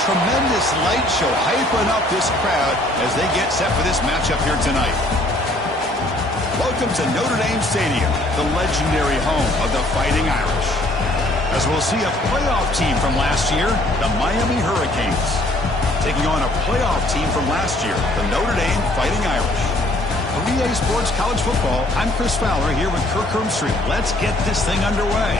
tremendous light show hyping up this crowd as they get set for this matchup here tonight. Welcome to Notre Dame Stadium, the legendary home of the Fighting Irish. As we'll see a playoff team from last year, the Miami Hurricanes, taking on a playoff team from last year, the Notre Dame Fighting Irish. For EA Sports College Football, I'm Chris Fowler here with Kirk Herbstreit. Let's get this thing underway.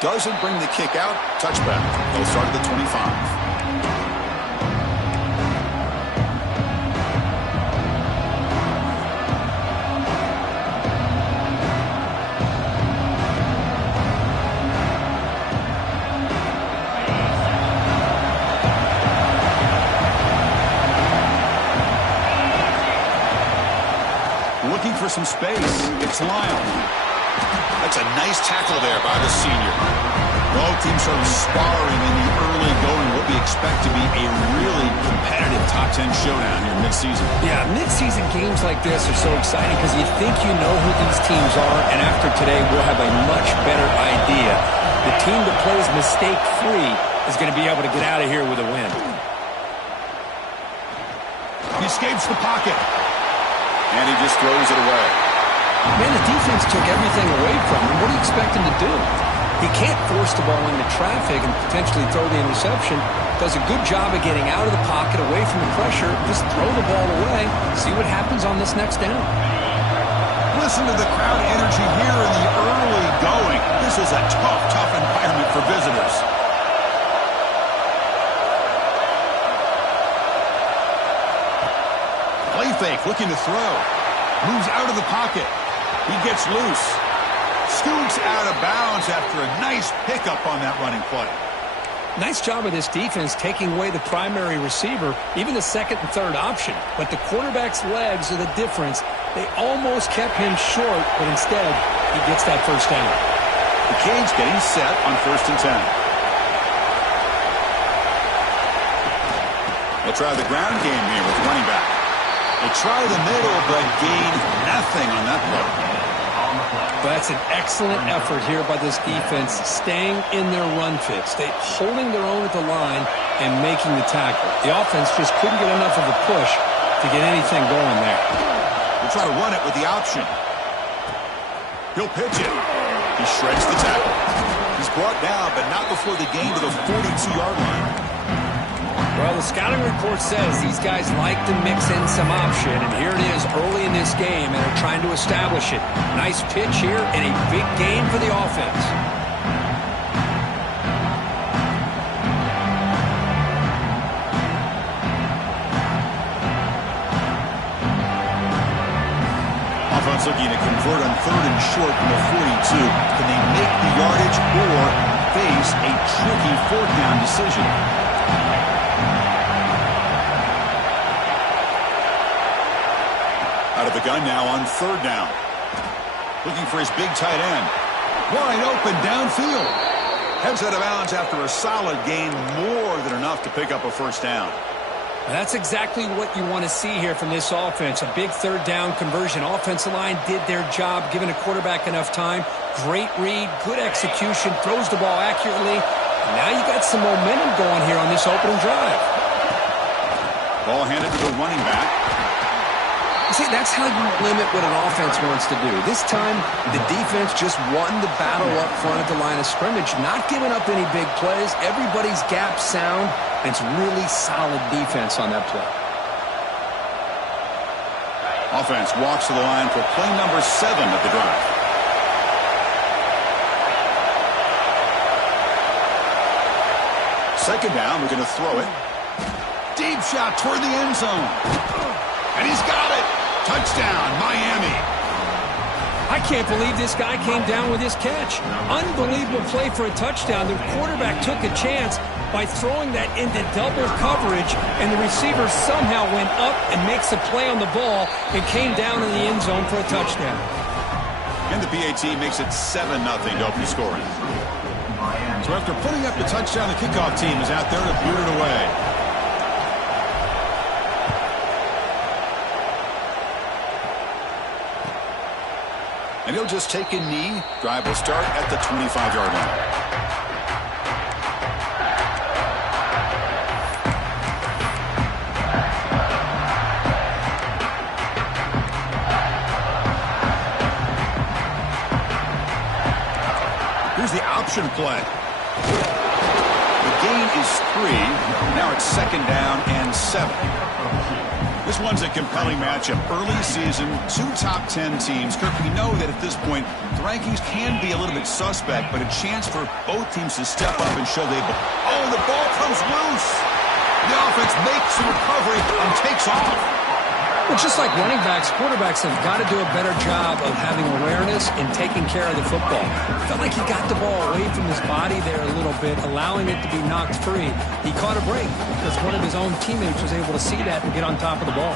Doesn't bring the kick out. Touchback. They'll start at the 25. Looking for some space. It's Lyle. That's a nice tackle there by the senior. Both teams sort of sparring in the early going. What we expect to be a really competitive top 10 showdown here mid-season. Yeah, mid-season games like this are so exciting because you think you know who these teams are, and after today we'll have a much better idea. The team that plays mistake-free is going to be able to get out of here with a win. He escapes the pocket, and he just throws it away. Man, the defense took everything away from him. What do you expect him to do? He can't force the ball into traffic and potentially throw the interception. Does a good job of getting out of the pocket, away from the pressure. Just throw the ball away. See what happens on this next down. Listen to the crowd energy here in the early going. This is a tough environment for visitors. Play fake, looking to throw. Moves out of the pocket. He gets loose. Scoots out of bounds after a nice pickup on that running play. Nice job of this defense taking away the primary receiver, even the second and third option. But the quarterback's legs are the difference. They almost kept him short, but instead, he gets that first down. The Canes getting set on 1st and 10. They'll try the ground game here with running back. They try the middle, but gain nothing on that play. That's an excellent effort here by this defense, staying in their run fit, holding their own at the line and making the tackle. The offense just couldn't get enough of a push to get anything going there. We'll try to run it with the option. He'll pitch it. He shreds the tackle. He's brought down, but not before the gain to the 42-yard line. Well, the scouting report says these guys like to mix in some option, and here it is early in this game, and they're trying to establish it. Nice pitch here, and a big game for the offense. Offense looking to convert on 3rd and short from the 42. Can they make the yardage or face a tricky 4th down decision? Out of the gun now on 3rd down. Looking for his big tight end. Wide open downfield. Heads out of bounds after a solid gain, more than enough to pick up a 1st down. That's exactly what you want to see here from this offense. A big 3rd down conversion. Offensive line did their job, giving a quarterback enough time. Great read, good execution, throws the ball accurately. And now you got some momentum going here on this opening drive. Ball handed to the running back. See, that's how you limit what an offense wants to do. This time, the defense just won the battle up front at the line of scrimmage, not giving up any big plays. Everybody's gap sound, and it's really solid defense on that play. Offense walks to the line for play number 7 of the drive. Second down, we're going to throw it. Deep shot toward the end zone. And he's got it. Touchdown, Miami. I can't believe this guy came down with his catch. Unbelievable play for a touchdown. The quarterback took a chance by throwing that into double coverage, and the receiver somehow went up and makes a play on the ball and came down in the end zone for a touchdown. And the PAT makes it 7-0 to open scoring. So after putting up the touchdown, the kickoff team is out there to boot it away. And he'll just take a knee. Drive will start at the 25-yard line. Here's the option play. The gain is 3. Now it's second down and 7. This one's a compelling matchup. Early season, 2 top 10 teams. Kirk, we know that at this point, the rankings can be a little bit suspect, but a chance for both teams to step up and show they... Oh, the ball comes loose. The offense makes the recovery and takes off. Well, just like running backs, quarterbacks have got to do a better job of having awareness and taking care of the football. I felt like he got the ball away from his body there a little bit, allowing it to be knocked free. He caught a break because one of his own teammates was able to see that and get on top of the ball.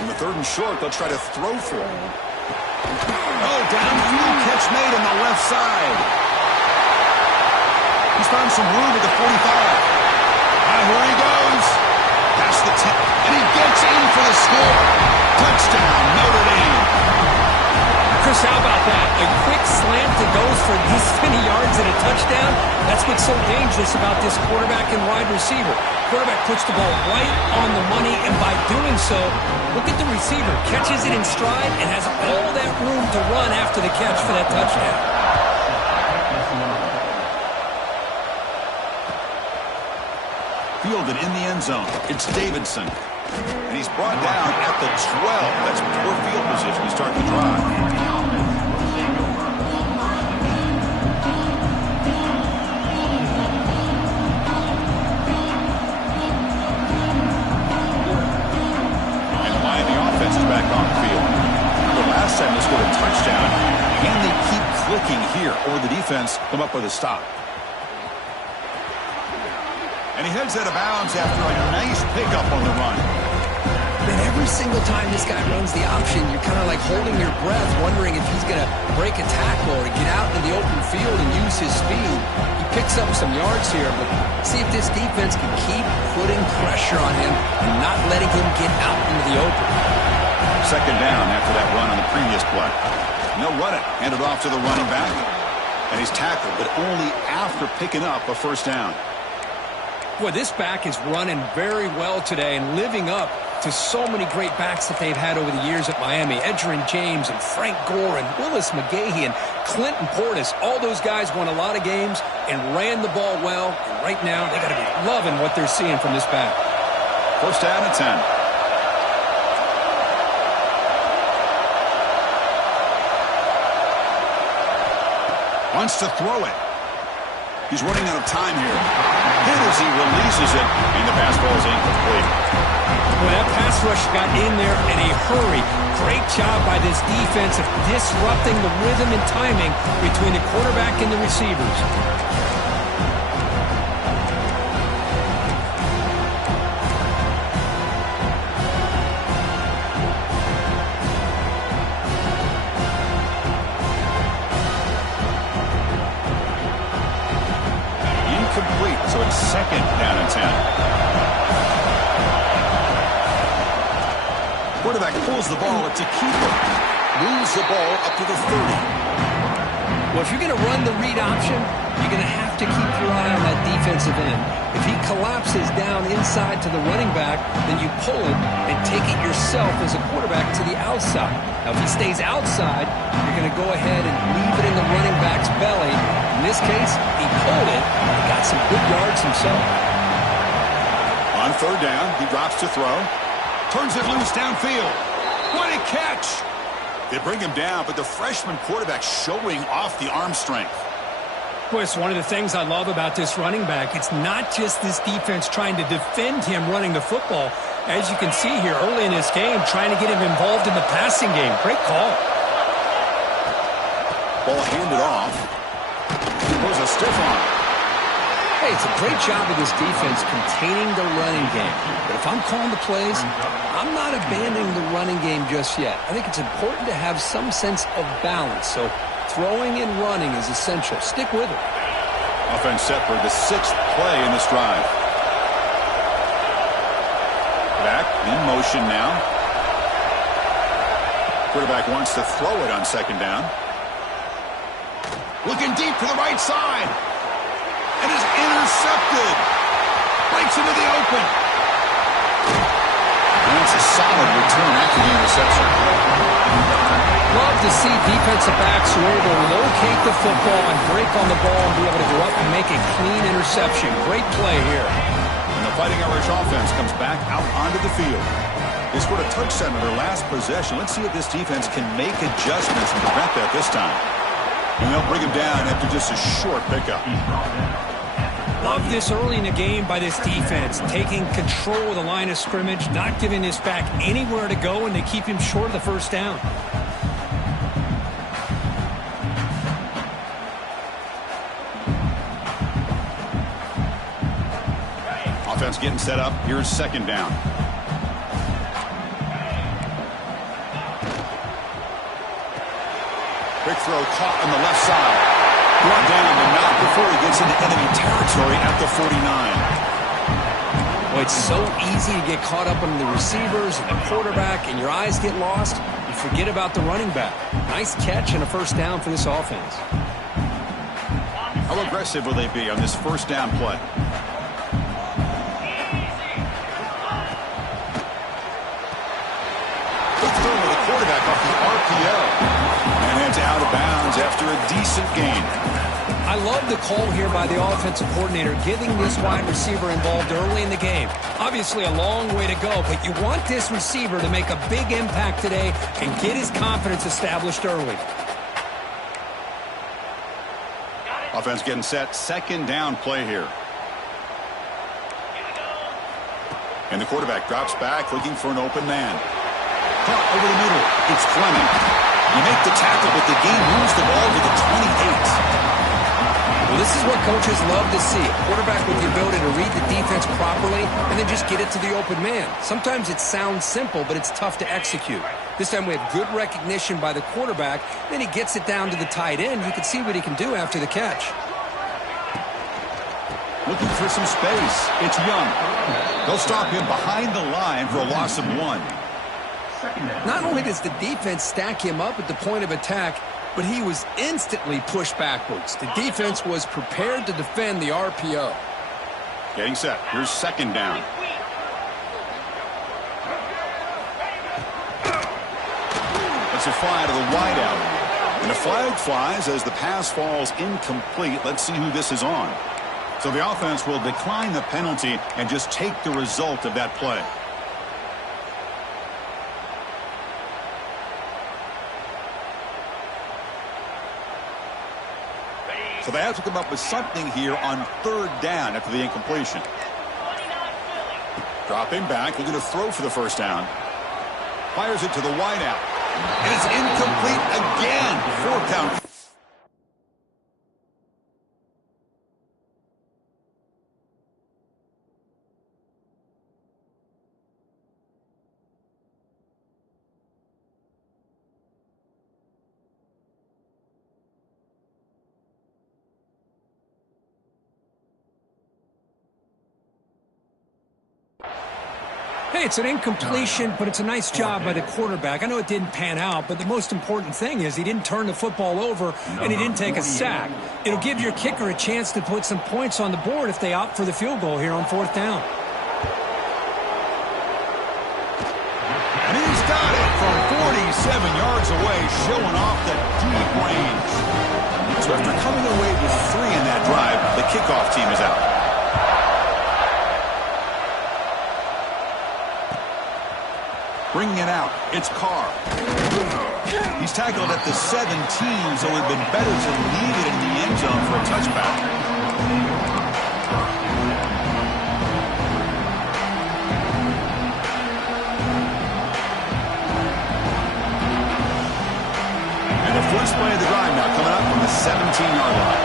In the 3rd and short, they'll try to throw for him. Oh, downfield catch made on the left side. He's found some room at the 45. Here he goes. Past the 10, and he gets in for the score. Touchdown, Notre Dame. Chris, how about that? A quick slant that goes for this many yards and a touchdown. That's what's so dangerous about this quarterback and wide receiver. Quarterback puts the ball right on the money, and by doing so, look at the receiver. Catches it in stride and has all that room to run after the catch for that touchdown. Fielded in the end zone. It's Davidson. And he's brought down at the 12. That's poor field position to start the drive. And the Miami offense is back on the field. The last time they scored a touchdown. Can they keep clicking here, or the defense come up with a stop? And he heads out of bounds after a nice pickup on the run. And every single time this guy runs the option, you're kind of like holding your breath, wondering if he's going to break a tackle or get out in the open field and use his speed. He picks up some yards here, but see if this defense can keep putting pressure on him and not letting him get out into the open. Second down after that run on the previous play. And they'll run it. Hand it off to the running back. And he's tackled, but only after picking up a first down. Boy, this back is running very well today and living up to so many great backs that they've had over the years at Miami. Edgerrin James and Frank Gore and Willis McGahee and Clinton Portis. All those guys won a lot of games and ran the ball well. And right now, they got to be loving what they're seeing from this back. First down and 10. Wants to throw it. He's running out of time here. Hit as he releases it, and the pass ball is incomplete. Well, that pass rush got in there in a hurry. Great job by this defense of disrupting the rhythm and timing between the quarterback and the receivers. Complete, so it's second down and 10. Quarterback pulls the ball, it's a keeper. Moves the ball up to the 30. Well, if you're going to run the read option, you're going to have to keep your eye on that defensive end. If he collapses down inside to the running back, then you pull it and take it yourself as a quarterback to the outside. Now, if he stays outside, you're going to go ahead and leave it in the running back's belly. In this case, he pulled it and got some good yards himself. On third down, he drops to throw. Turns it loose downfield. What a catch! They bring him down, but the freshman quarterback showing off the arm strength. Boy, it's one of the things I love about this running back. It's not just this defense trying to defend him running the football. As you can see here early in this game, trying to get him involved in the passing game. Great call. Ball handed off. There's a stiff arm. Hey, it's a great job of this defense containing the running game. But if I'm calling the plays, I'm not abandoning the running game just yet. I think it's important to have some sense of balance. So throwing and running is essential. Stick with it. Offense set for the 6th play in this drive. Back in motion now. Quarterback wants to throw it on 2nd down. Looking deep to the right side. And is intercepted. Breaks into the open. And that's a solid return after the interception. Love to see defensive backs who are able to locate the football and break on the ball and be able to go up and make a clean interception. Great play here. And the Fighting Irish offense comes back out onto the field. They scored a touchdown on their last possession. Let's see if this defense can make adjustments and prevent that this time. And they'll bring him down after just a short pickup. Love this early in the game by this defense, taking control of the line of scrimmage, not giving this back anywhere to go, and they keep him short of the 1st down. Offense getting set up. Here's 2nd down. Quick throw caught on the left side. Brought down, but not before he gets into enemy territory at the 49. Well, it's so easy to get caught up on the receivers and the quarterback, and your eyes get lost. You forget about the running back. Nice catch and a 1st down for this offense. How aggressive will they be on this 1st down play? Quick throw with the quarterback off the RPO. And it's out of bounds after a decent gain. I love the call here by the offensive coordinator, getting this wide receiver involved early in the game. Obviously a long way to go, but you want this receiver to make a big impact today and get his confidence established early. Offense getting set. 2nd down play here. And the quarterback drops back looking for an open man. Caught over the middle. It's Fleming. You make the tackle, but the game moves the ball to the 28. Well, this is what coaches love to see. A quarterback with the ability to read the defense properly and then just get it to the open man. Sometimes it sounds simple, but it's tough to execute. This time we have good recognition by the quarterback. Then he gets it down to the tight end. You can see what he can do after the catch. Looking for some space. It's Young. They'll stop him behind the line for a loss of 1. Not only does the defense stack him up at the point of attack, but he was instantly pushed backwards. The defense was prepared to defend the RPO. Getting set. Here's 2nd down. It's a fly to the wideout. And a flag flies as the pass falls incomplete. Let's see who this is on. So the offense will decline the penalty and just take the result of that play. So they have to come up with something here on 3rd down after the incompletion. Dropping back, looking to throw for the 1st down. Fires it to the wideout. And it's incomplete again. 4th down. Hey, it's an incompletion, but it's a nice job by the quarterback. I know it didn't pan out, but the most important thing is he didn't turn the football over and he didn't take a sack. It'll give your kicker a chance to put some points on the board if they opt for the field goal here on 4th down. And he's got it from 47 yards away, showing off the deep range. So after coming away with 3 in that drive, the kickoff team is out. bringing it out. It's Carr. He's tackled at the 17, so it would have been better to leave it in the end zone for a touchback. First play of the drive now coming up from the 17-yard line.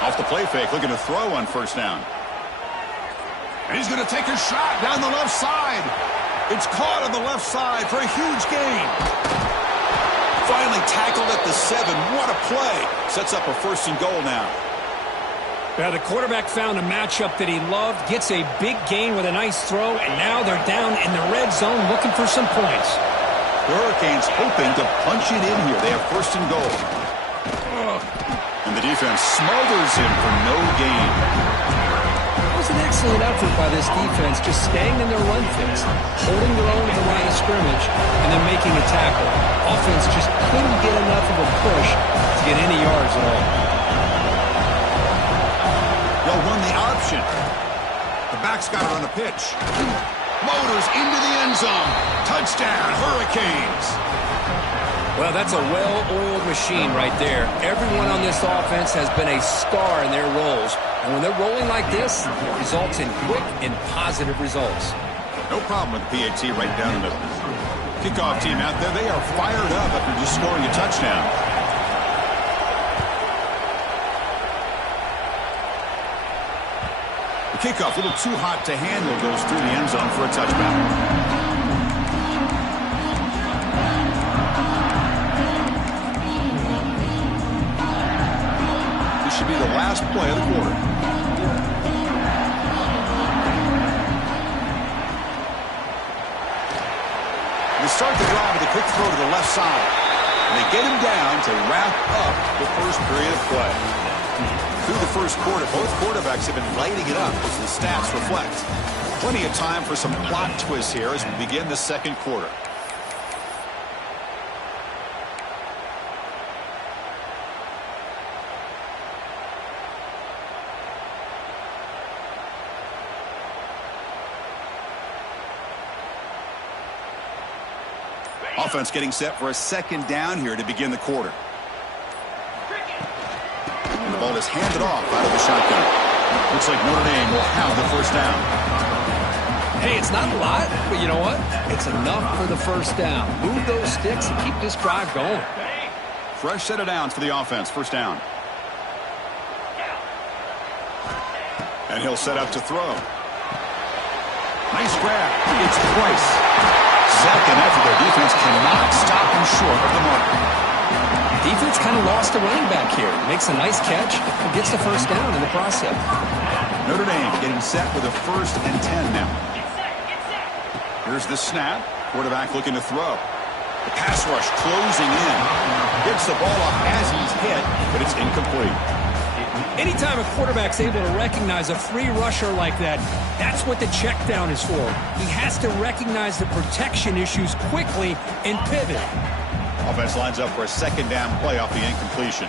Off the play fake, looking to throw on first down. And he's going to take a shot down the left side. It's caught on the left side for a huge gain. Finally tackled at the 7. What a play. Sets up a first and goal now. Yeah, the quarterback found a matchup that he loved, gets a big gain with a nice throw, and now they're down in the red zone looking for some points. The Hurricanes hoping to punch it in here. They have first and goal. And the defense smothers him for no gain. It was an excellent effort by this defense, just staying in their run fix, holding their own at the line of scrimmage, and then making a tackle. Offense just couldn't get enough of a push to get any yards at all. They'll run the option. The back's got it on the pitch. Motors into the end zone. Touchdown, Hurricanes. Well, that's a well-oiled machine right there. Everyone on this offense has been a star in their roles. And when they're rolling like this, it results in quick and positive results. No problem with the PAT right down the middle. Kickoff team out there, they are fired up after just scoring a touchdown. Kickoff, a little too hot to handle, goes through the end zone for a touchback. This should be the last play of the quarter. They start the drive with a quick throw to the left side. And they get him down to wrap up the first period of play. Through the first quarter, both quarterbacks have been lighting it up as the stats reflect. Plenty of time for some plot twists here as we begin the second quarter. Offense getting set for a second down here to begin the quarter. And the ball is handed off out of the shotgun. Looks like Notre Dame will have the first down. Hey, it's not a lot, but you know what? It's enough for the first down. Move those sticks and keep this drive going. Fresh set of downs for the offense. First down. And he'll set up to throw. Nice grab. It's Price. Second effort. Their defense cannot stop him short of the mark. Defense kind of lost a running back here. Makes a nice catch and gets the first down in the process. Notre Dame getting set with a 1st and 10 now. Here's the snap. Quarterback looking to throw. The pass rush closing in. Gets the ball off as he's hit, but it's incomplete. Anytime a quarterback's able to recognize a free rusher like that, that's what the check down is for. He has to recognize the protection issues quickly and pivot. Offense lines up for a second down play off the incompletion.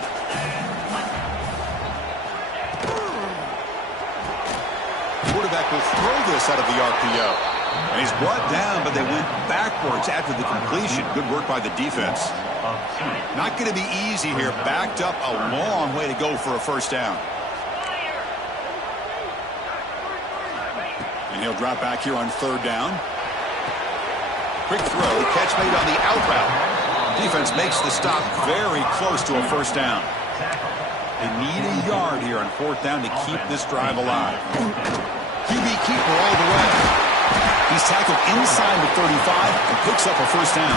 Quarterback will throw this out of the RPO. And he's brought down, but they went backwards after the completion. Good work by the defense. Not going to be easy here. Backed up a long way to go for a first down. And he'll drop back here on 3rd down. Quick throw. Catch made on the out route. Defense makes the stop very close to a first down. They need a yard here on 4th down to keep this drive alive. QB keeper all the way. He's tackled inside the 35 and picks up a first down.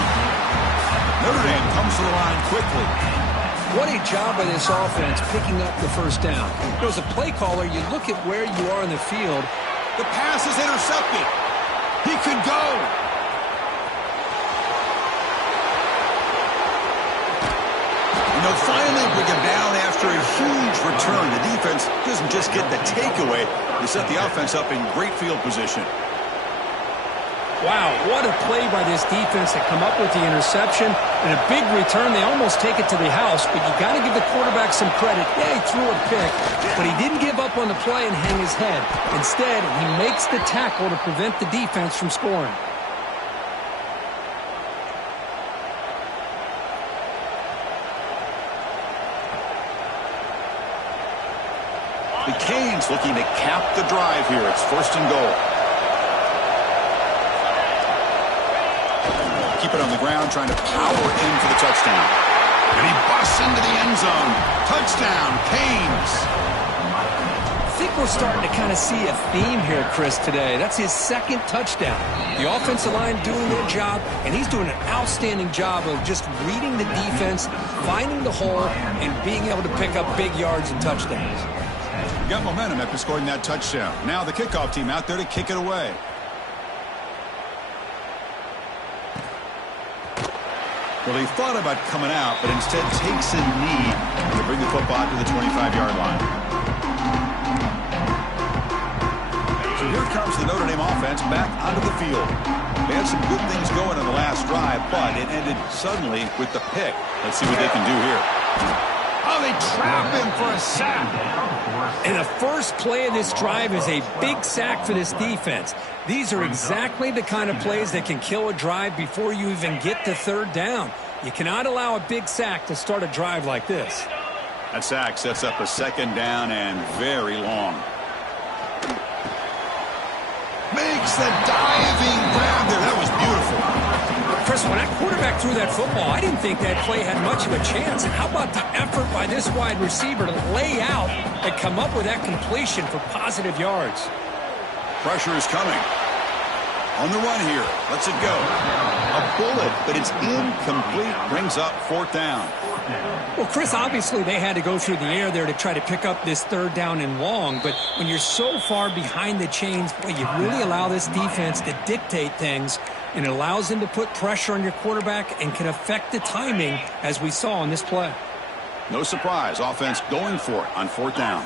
Notre Dame comes to the line quickly. What a job by this offense picking up the first down. As a play caller, you look at where you are in the field. The pass is intercepted. He could go. And they'll finally bring him down after a huge return. The defense doesn't just get the takeaway. They set the offense up in great field position. Wow, what a play by this defense to come up with the interception. And a big return. They almost take it to the house, but you got to give the quarterback some credit. Yeah, he threw a pick, but he didn't give up on the play and hang his head. Instead, he makes the tackle to prevent the defense from scoring. The Canes looking to cap the drive here. It's 1st and goal. Keep it on the ground, trying to power in for the touchdown. And he busts into the end zone. Touchdown, Canes. I think we're starting to kind of see a theme here, Chris, today. That's his 2nd touchdown. The offensive line doing their job, and he's doing an outstanding job of just reading the defense, finding the hole, and being able to pick up big yards and touchdowns. Got momentum after scoring that touchdown. Now the kickoff team out there to kick it away. Well, he thought about coming out, but instead takes a knee to bring the football to the 25-yard line. So here comes the Notre Dame offense back onto the field. They had some good things going on the last drive, but it ended suddenly with the pick. Let's see what they can do here. Oh, they trap him for a sack. And the first play of this drive is a big sack for this defense. These are exactly the kind of plays that can kill a drive before you even get to 3rd down. You cannot allow a big sack to start a drive like this. That sack sets up a 2nd down and very long. Makes the diving grab there. That was beautiful. Chris, when that quarterback threw that football, I didn't think that play had much of a chance. And how about the effort by this wide receiver to lay out and come up with that completion for positive yards? Pressure is coming. On the run here. Lets it go. A bullet, but it's incomplete. Brings up 4th down. Well, Chris, obviously they had to go through the air there to try to pick up this 3rd down and long. But when you're so far behind the chains, boy, you really allow this defense to dictate things. And it allows them to put pressure on your quarterback and can affect the timing, as we saw on this play. No surprise. Offense going for it on 4th down.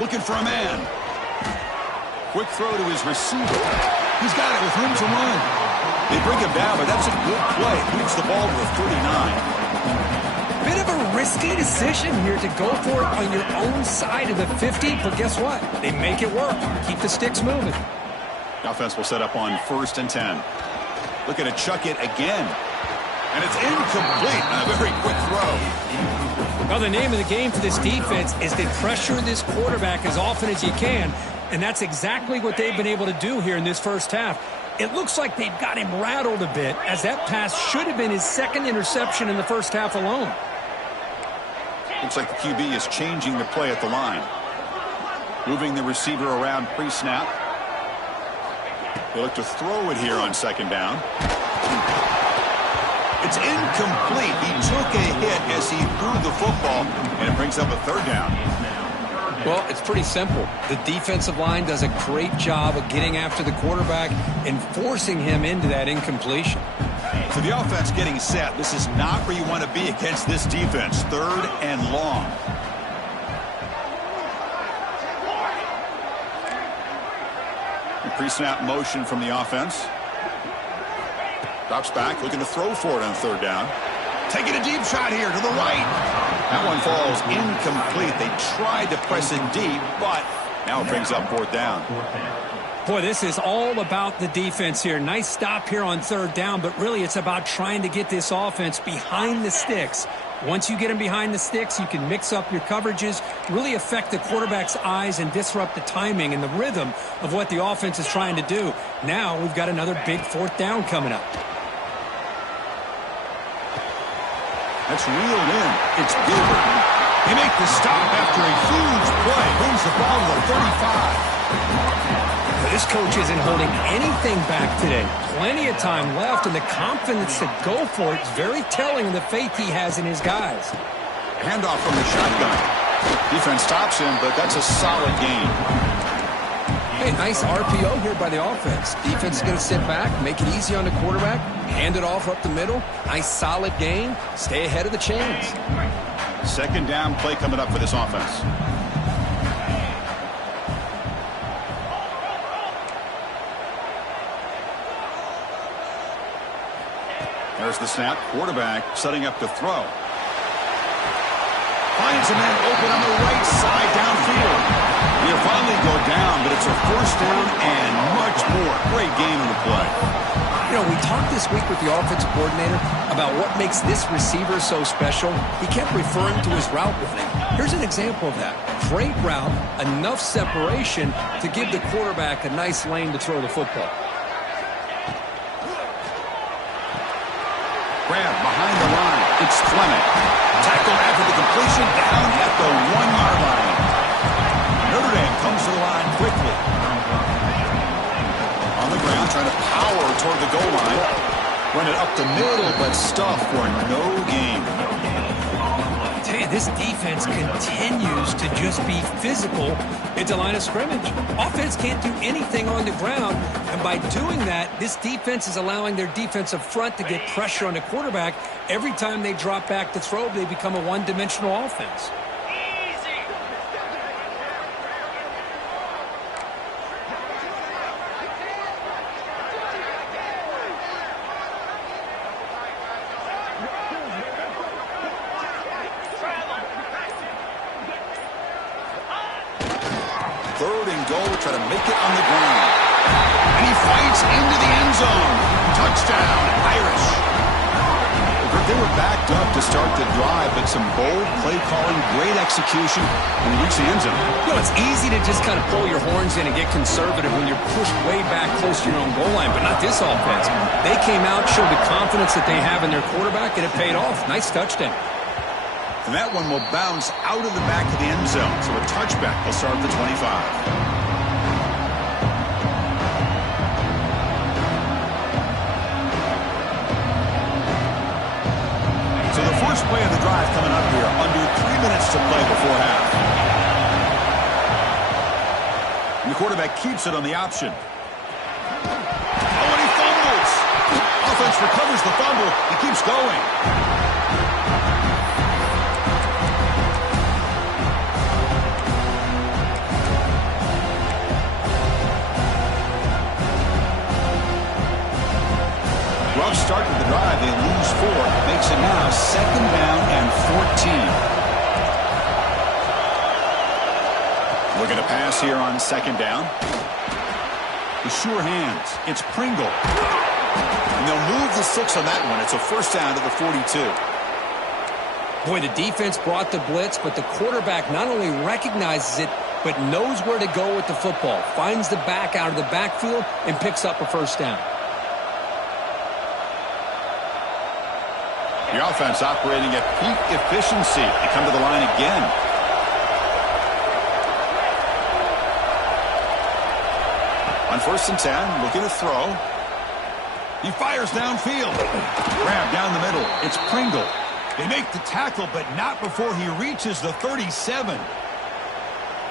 Looking for a man. Quick throw to his receiver. He's got it with room to run. They bring him down, but that's a good play. Moves the ball to the 39. Bit of a risky decision here to go for it on your own side of the 50, but guess what? They make it work. Keep the sticks moving. The offense will set up on 1st and 10. Looking to chuck it again. And it's incomplete. A very quick throw. Well, the name of the game for this defense is to pressure this quarterback as often as you can, and that's exactly what they've been able to do here in this first half. It looks like they've got him rattled a bit, as that pass should have been his 2nd interception in the first half alone. Looks like the QB is changing the play at the line. Moving the receiver around pre-snap. They look to throw it here on 2nd down. It's incomplete. He took a hit as he threw the football, and it brings up a 3rd down. Well, it's pretty simple. The defensive line does a great job of getting after the quarterback and forcing him into that incompletion. So the offense getting set. This is not where you want to be against this defense. 3rd and long. Pre-snap motion from the offense. Drops back, looking to throw for it on 3rd down. Taking a deep shot here to the right. That one falls incomplete. They tried to press it deep, but now it brings up 4th down. Boy, this is all about the defense here. Nice stop here on 3rd down, but really it's about trying to get this offense behind the sticks. Once you get them behind the sticks, you can mix up your coverages, really affect the quarterback's eyes and disrupt the timing and the rhythm of what the offense is trying to do. Now we've got another big 4th down coming up. That's reeled in. It's Gilbert. They make the stop after a huge play. Moves the ball to the 35. This coach isn't holding anything back today. Plenty of time left, and the confidence to go for it is very telling of the faith he has in his guys. Handoff from the shotgun. Defense stops him, but that's a solid gain. Hey, nice RPO here by the offense. Defense is going to sit back, make it easy on the quarterback, hand it off up the middle. Nice solid gain. Stay ahead of the chains. 2nd down play coming up for this offense. There's the snap. Quarterback setting up to throw. Finds a man open on the right side downfield. He'll finally go down, but it's a first down and much more. Great game in the play. You know, we talked this week with the offensive coordinator about what makes this receiver so special. He kept referring to his route running. Here's an example of that. Great route, enough separation to give the quarterback a nice lane to throw the football. Grab behind the line. It's Fleming. Tackle after the completion down at the 1-yard line. Notre Dame comes to the line quickly. On the ground, trying to power toward the goal line. Run it up the middle, but stuff for no gain. I tell you, this defense continues to just be physical at the line of scrimmage. Offense can't do anything on the ground, and by doing that, this defense is allowing their defensive front to get pressure on the quarterback. Every time they drop back to throw, they become a one-dimensional offense. Third and goal, try to make it on the ground. And he fights into the end zone. Touchdown, Irish. They were backed up to start the drive, but some bold play calling, great execution, and he reached the end zone. You know, it's easy to just kind of pull your horns in and get conservative when you're pushed way back close to your own goal line, but not this offense. They came out, showed the confidence that they have in their quarterback, and it paid off. Nice touchdown. And that one will bounce out of the back of the end zone, so a touchback will start at the 25. So the first play of the drive coming up here, under 3 minutes to play before half. And the quarterback keeps it on the option. Oh, and he fumbles. Offense recovers the fumble. He keeps going. Rough start to the drive. They lose 4. Makes it now 2nd down and 14. Looking to pass here on 2nd down. The sure hands. It's Pringle. And they'll move the 6 on that one. It's a first down to the 42. Boy, the defense brought the blitz, but the quarterback not only recognizes it, but knows where to go with the football. Finds the back out of the backfield and picks up a first down. The offense operating at peak efficiency. They come to the line again. On 1st and 10, looking to throw. He fires downfield. Grab down the middle. It's Pringle. They make the tackle, but not before he reaches the 37.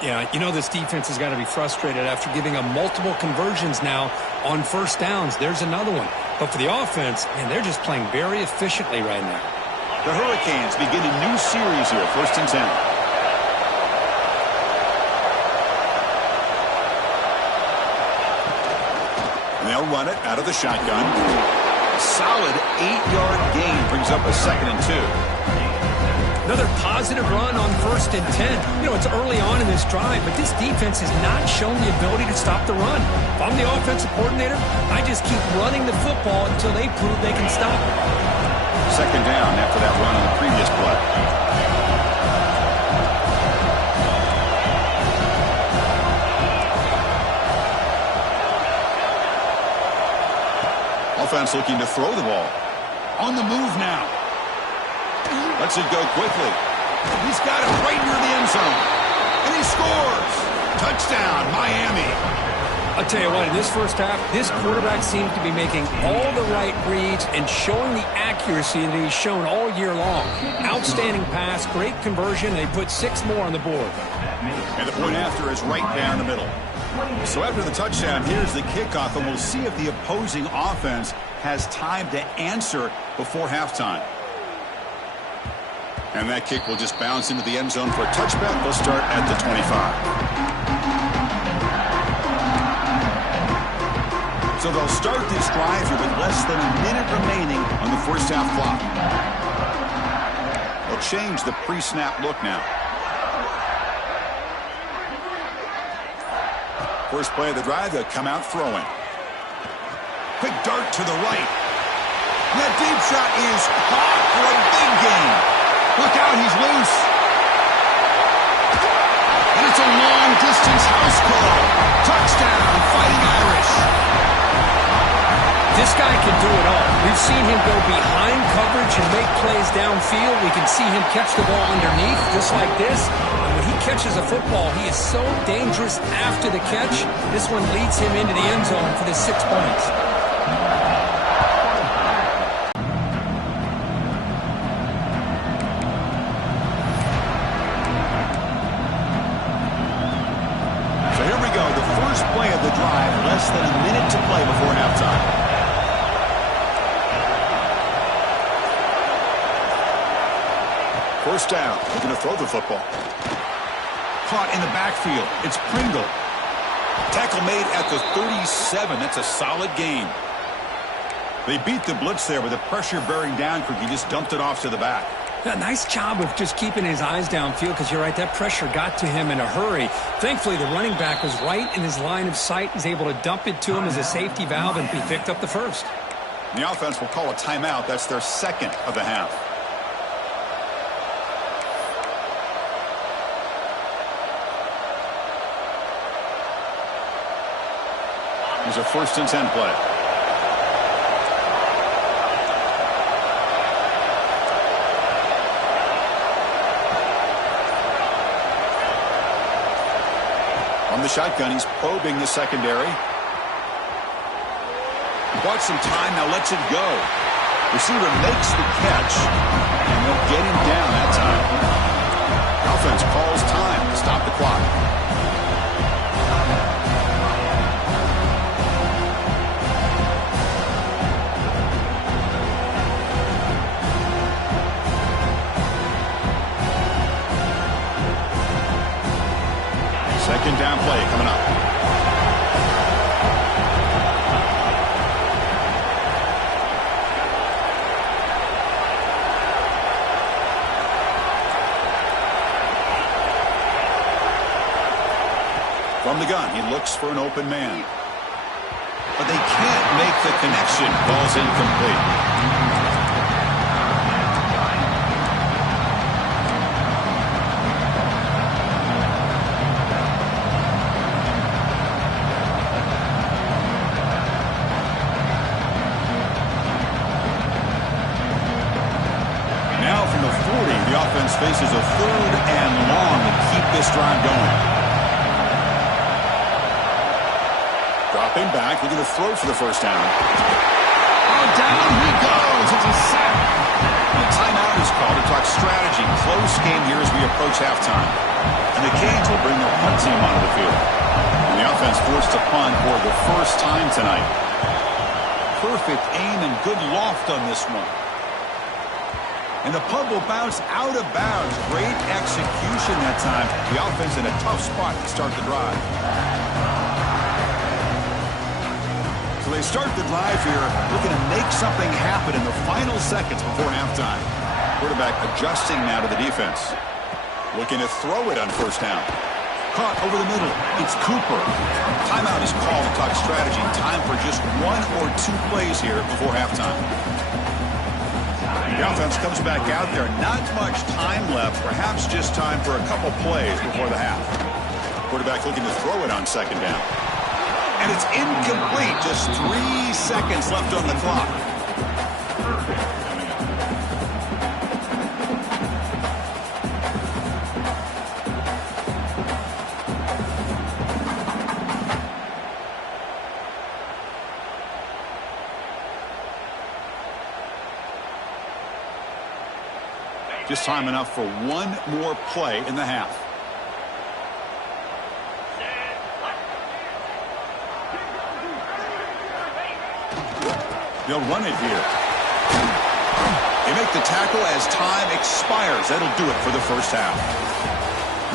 Yeah, you know this defense has got to be frustrated after giving them multiple conversions now on first downs. There's another one. But for the offense, man, they're just playing very efficiently right now. The Hurricanes begin a new series here, 1st and 10. And they'll run it out of the shotgun. Solid 8-yard gain brings up a 2nd and 2. Another positive run on 1st and 10. You know, it's early on in this drive, but this defense has not shown the ability to stop the run. If I'm the offensive coordinator, I just keep running the football until they prove they can stop it. 2nd down after that run on the previous play. Offense looking to throw the ball. On the move now. Lets it go quickly. He's got it right near the end zone. And he scores. Touchdown, Miami. I'll tell you what, in this first half, this quarterback seems to be making all the right reads and showing the accuracy that he's shown all year long. Outstanding pass, great conversion, and they put 6 more on the board. And the point after is right down the middle. So after the touchdown, here's the kickoff, and we'll see if the opposing offense has time to answer before halftime. And that kick will just bounce into the end zone for a touchback. They'll start at the 25. So they'll start this drive here with less than a minute remaining on the first half clock. They'll change the pre-snap look now. First play of the drive, they'll come out throwing. Quick dart to the right. And that deep shot is caught for a big gain. Look out, he's loose. And it's a long-distance house call. Touchdown, Fighting Irish. This guy can do it all. We've seen him go behind coverage and make plays downfield. We can see him catch the ball underneath, just like this. And when he catches a football, he is so dangerous after the catch. This one leads him into the end zone for the 6 points. So here we go, the first play of the drive, less than a minute to play before halftime. First down. They're going to throw the football. Caught in the backfield. It's Pringle. Tackle made at the 37. That's a solid gain. They beat the blitz there with the pressure bearing down. He just dumped it off to the back. Yeah, nice job of just keeping his eyes downfield because you're right, that pressure got to him in a hurry. Thankfully, the running back was right in his line of sight. He's able to dump it to him as a safety valve, and he picked up the first. The offense will call a timeout. That's their second of the half. Here's a 1st and 10 play. On the shotgun, he's probing the secondary. Bought some time, now lets it go. Receiver makes the catch, and they'll get him down that time. Offense calls time to stop the clock. Second down play coming up. From the gun, he looks for an open man. But they can't make the connection. Ball's incomplete. The offense faces a 3rd and long to keep this drive going. Dropping back, they're going to throw for the first down. Oh, down he goes. It's a sack. A timeout is called to talk strategy. Close game here as we approach halftime. And the Canes will bring their punt team onto the field. And the offense forced to punt for the first time tonight. Perfect aim and good loft on this one. And the punt will bounce out of bounds. Great execution that time. The offense in a tough spot to start the drive. So they start the drive here, looking to make something happen in the final seconds before halftime. Quarterback adjusting now to the defense. Looking to throw it on first down. Caught over the middle. It's Cooper. Timeout is called to talk strategy. Time for just 1 or 2 plays here before halftime. The offense comes back out there. Not much time left. Perhaps just time for a couple plays before the half. Quarterback looking to throw it on second down. And it's incomplete. Just 3 seconds left on the clock. Just time enough for 1 more play in the half. They'll run it here. They make the tackle as time expires. That'll do it for the first half.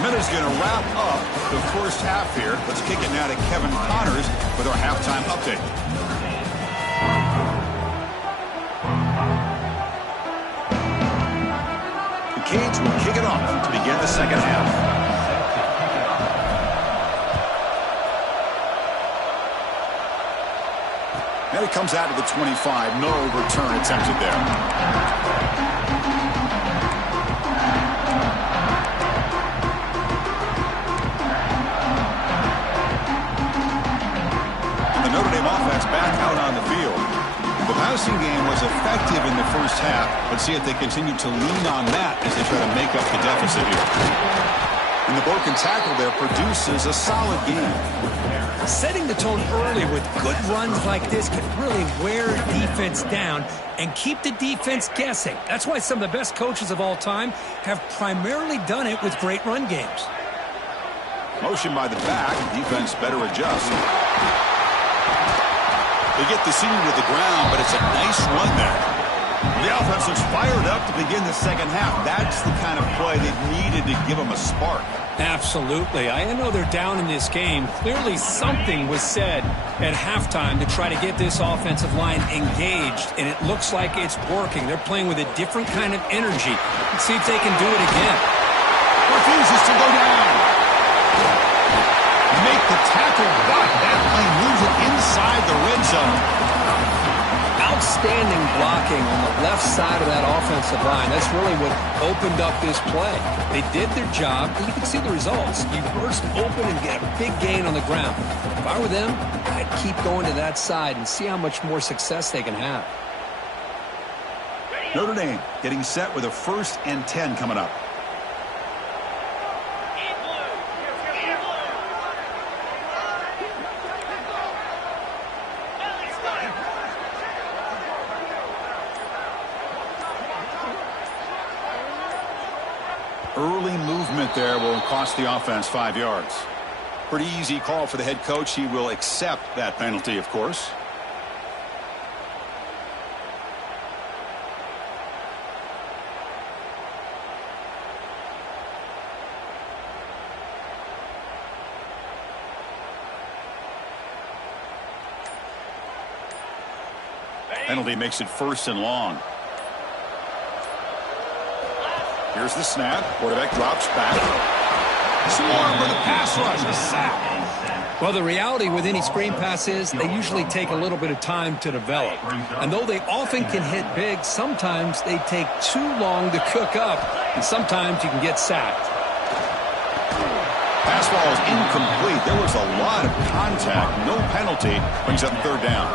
Minute's going to wrap up the first half here. Let's kick it now to Kevin Connors with our halftime update. The Canes will kick it off to begin the second half. And it comes out to the 25. No return attempted there. The Notre Dame offense back out on the field. The passing game was effective in the first half. Let's see if they continue to lean on that as they try to make up the deficit here. And the broken tackle there produces a solid game. Setting the tone early with good runs like this can really wear defense down and keep the defense guessing. That's why some of the best coaches of all time have primarily done it with great run games. Motion by the back. Defense better adjust. They get the senior to the ground, but it's a nice run there. The offense looks fired up to begin the second half. That's the kind of play they needed to give them a spark. Absolutely. I know they're down in this game. Clearly something was said at halftime to try to get this offensive line engaged, and it looks like it's working. They're playing with a different kind of energy. Let's see if they can do it again. Refuses to go down. Make the tackle block. That plane moves it inside the red zone. Outstanding blocking on the left side of that offensive line. That's really what opened up this play. They did their job, and you can see the results. You burst open and get a big gain on the ground. If I were them, I'd keep going to that side and see how much more success they can have. Notre Dame getting set with a 1st and 10 coming up. Early movement there will cost the offense 5 yards. Pretty easy call for the head coach. He will accept that penalty, of course. Penalty makes it 1st and long. Here's the snap. Quarterback drops back. Swarm with a pass rush. A sack. Well, the reality with any screen pass is they usually take a little bit of time to develop. And though they often can hit big, sometimes they take too long to cook up. And sometimes you can get sacked. Pass ball is incomplete. There was a lot of contact. No penalty. Brings up 3rd down.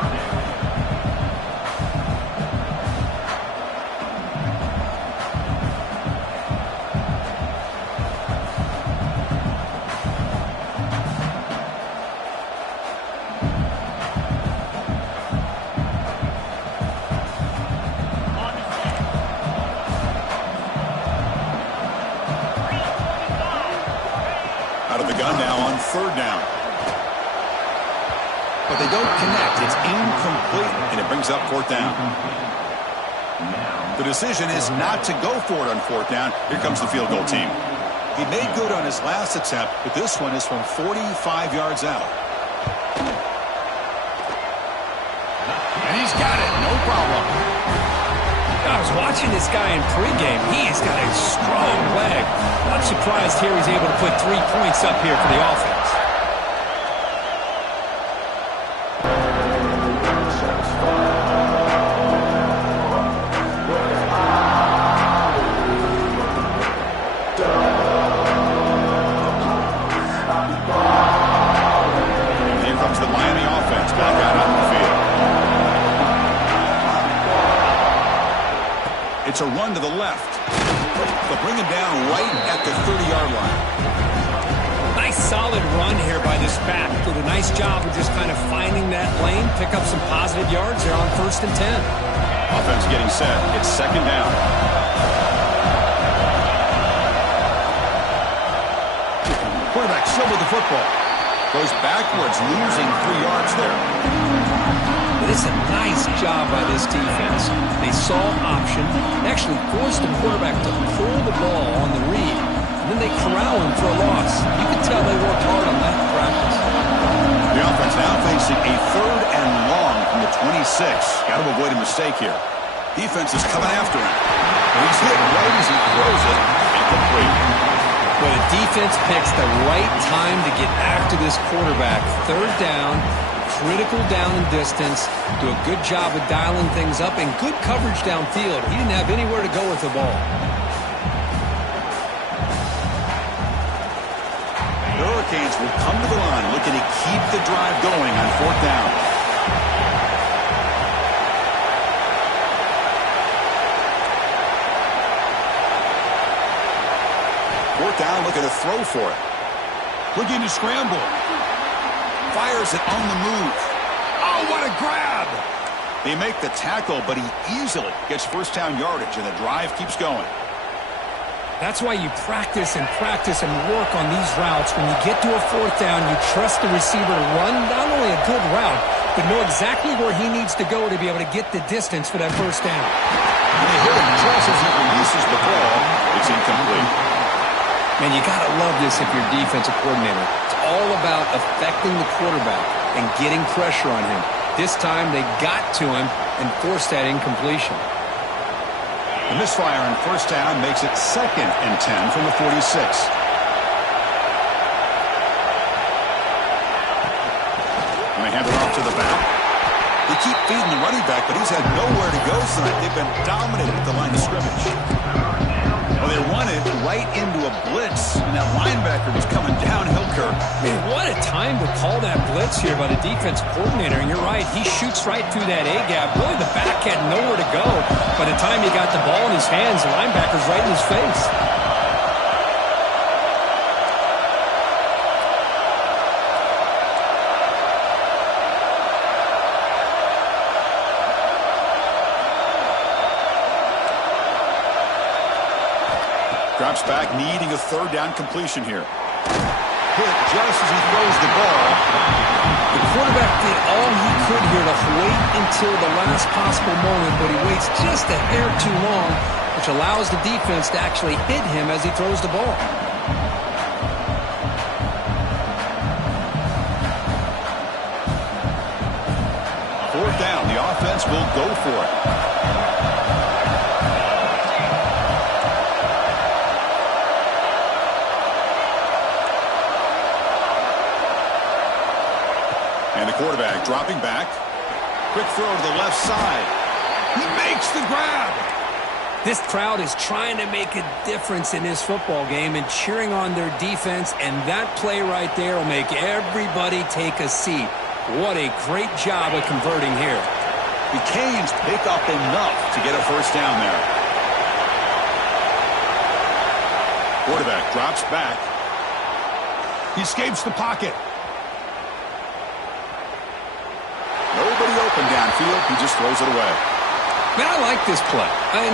Out of the gun now on 3rd down. But they don't connect. It's incomplete, and it brings up 4th down. The decision is not to go for it on 4th down. Here comes the field goal team. He made good on his last attempt, but this one is from 45 yards out. And he's got it. No problem. I was watching this guy in pregame. He's got a strong leg. Not surprised here he's able to put 3 points up here for the offense. And here comes the Miami offense back out on the field. It's a run to the left. They'll bring him down right at the 30-yard line. Nice solid run here by this back. Did a nice job of just kind of finding that lane, pick up some positive yards there on 1st and 10. Offense getting set. It's 2nd down. Quarterback still with the football. Goes backwards, losing 3 yards there. It's a nice job by this defense. They saw option, actually forced the quarterback to pull the ball on the read. then they corral him for a loss. You can tell they worked hard on that in practice. The offense now facing a 3rd and long from the 26. Got to avoid a mistake here. Defense is coming after him. He's hit right as he throws it. Incomplete. But the defense picks the right time to get after this quarterback. 3rd down, critical down and distance. Do a good job of dialing things up and good coverage downfield. He didn't have anywhere to go with the ball. The Hurricanes will come to the line looking to keep the drive going on 4th down. Down, looking to throw for it. Looking to scramble. Fires it on the move. Oh, what a grab! They make the tackle, but he easily gets 1st down yardage, and the drive keeps going. That's why you practice and work on these routes. When you get to a 4th down, you trust the receiver to run not only a good route, but know exactly where he needs to go to be able to get the distance for that 1st down. And they hit him just as he releases the ball. It's incomplete. Man, you got to love this if you're a defensive coordinator. It's all about affecting the quarterback and getting pressure on him. This time, they got to him and forced that incompletion. The misfire on 1st down makes it 2nd and 10 from the 46. And they hand it off to the back. They keep feeding the running back, but he's had nowhere to go tonight. They've been dominated at the line of scrimmage. Well, they run it right into a blitz, and that linebacker was coming downhill, Kirk. Man, what a time to call that blitz here by the defense coordinator. And you're right, he shoots right through that A-gap. Really, the back had nowhere to go. By the time he got the ball in his hands, the linebacker's right in his face. Drops back, needing a 3rd down completion here. Hit just as he throws the ball. The quarterback did all he could here to wait until the last possible moment, but he waits just a hair too long, which allows the defense to actually hit him as he throws the ball. Fourth down, the offense will go for it. And the quarterback dropping back. Quick throw to the left side. He makes the grab. This crowd is trying to make a difference in this football game and cheering on their defense, and that play right there will make everybody take a seat. What a great job of converting here. The Canes pick up enough to get a 1st down there. Quarterback drops back. He escapes the pocket. Nobody open downfield. He just throws it away. Man, I like this play.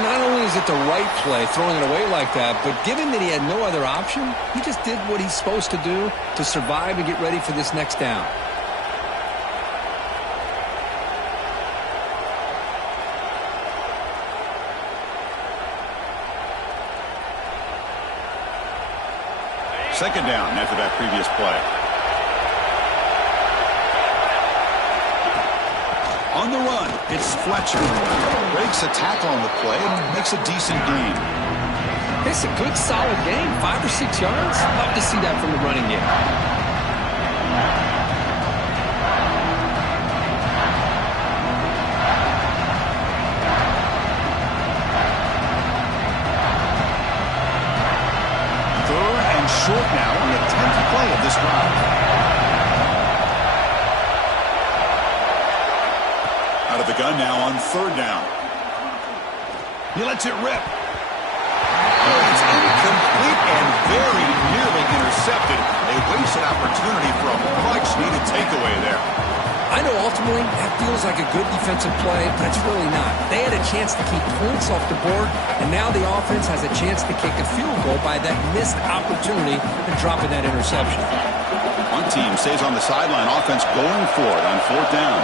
Not only is it the right play, throwing it away like that, but given that he had no other option, he just did what he's supposed to do to survive and get ready for this next down. Second down after that previous play. On the run, it's Fletcher. Breaks a tackle on the play and makes a decent gain. It's a good, solid game. 5 or 6 yards. Love to see that from the running game. Third and short now on the 10th play of this drive. Out of the gun now on 3rd down. He lets it rip. Oh, it's incomplete and very nearly intercepted. A wasted opportunity for a much-needed takeaway there. I know ultimately that feels like a good defensive play, but it's really not. They had a chance to keep points off the board, and now the offense has a chance to kick a field goal by that missed opportunity and dropping that interception. One team stays on the sideline. Offense going for it on 4th down.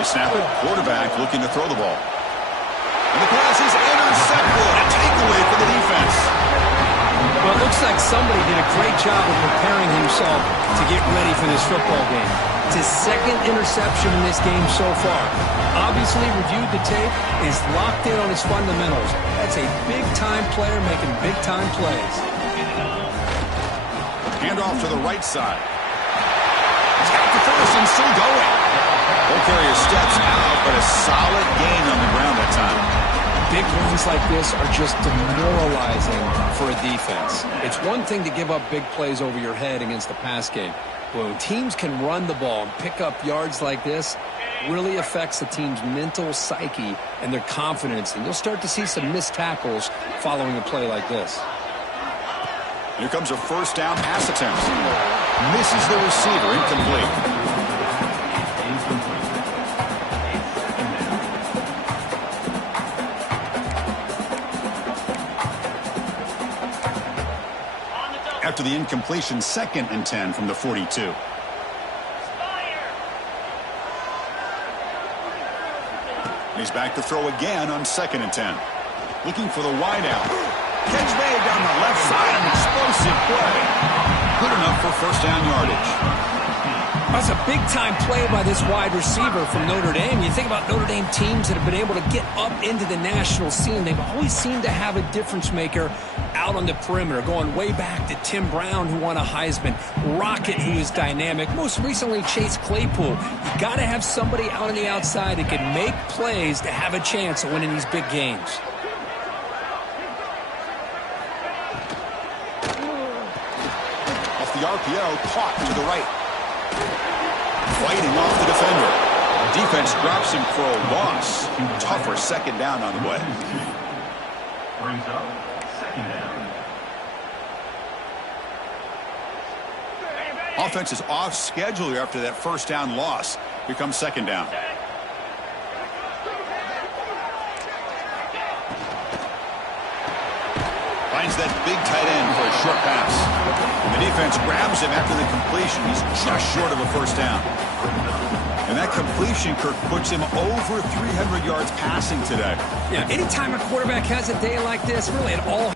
They snap it. Quarterback looking to throw the ball. And the pass is intercepted. A takeaway for the defense. Well, it looks like somebody did a great job of preparing himself to get ready for this football game. It's his second interception in this game so far. Obviously reviewed the tape, is locked in on his fundamentals. That's a big-time player making big-time plays. Hand off to the right side. He's got the first and still going. Ball carrier steps out, but a solid gain on the ground that time. Big runs like this are just demoralizing for a defense. It's one thing to give up big plays over your head against the pass game. But when teams can run the ball and pick up yards like this, really affects the team's mental psyche and their confidence. And you'll start to see some missed tackles following a play like this. Here comes a first down pass attempt. Misses the receiver, incomplete. After the incompletion, 2nd and 10 from the 42. He's back to throw again on 2nd and 10. Looking for the wide out. Catch made down the left side, an explosive play. Good enough for first down yardage. That's a big-time play by this wide receiver from Notre Dame. You think about Notre Dame teams that have been able to get up into the national scene. They've always seemed to have a difference maker out on the perimeter, going way back to Tim Brown, who won a Heisman, Rocket, who is dynamic, most recently Chase Claypool. You got to have somebody out on the outside that can make plays to have a chance of winning these big games. Off the RPO, caught to the right. Fighting off the defender. Defense drops him for a loss. Tougher 2nd down on the way. Brings up 2nd down. Offense is off schedule after that first down loss. Becomes 2nd down. Finds that big tight end for a short pass. The defense grabs him after the completion. He's just short of a first down. And that completion, Kirk, puts him over 300 yards passing today. Yeah, anytime a quarterback has a day like this, really it all...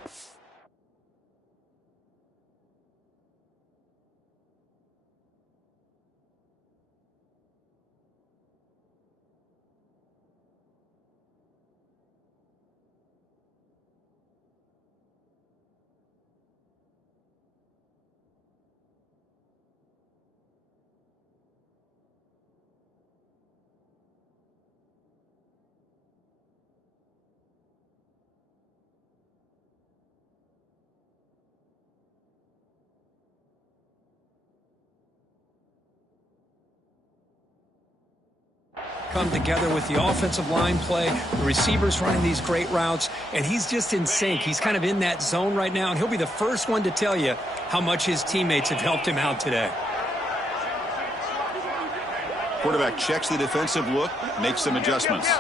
come together with the offensive line play, the receivers running these great routes, and he's just in sync. He's kind of in that zone right now, and he'll be the first one to tell you how much his teammates have helped him out today. Quarterback checks the defensive look, makes some adjustments.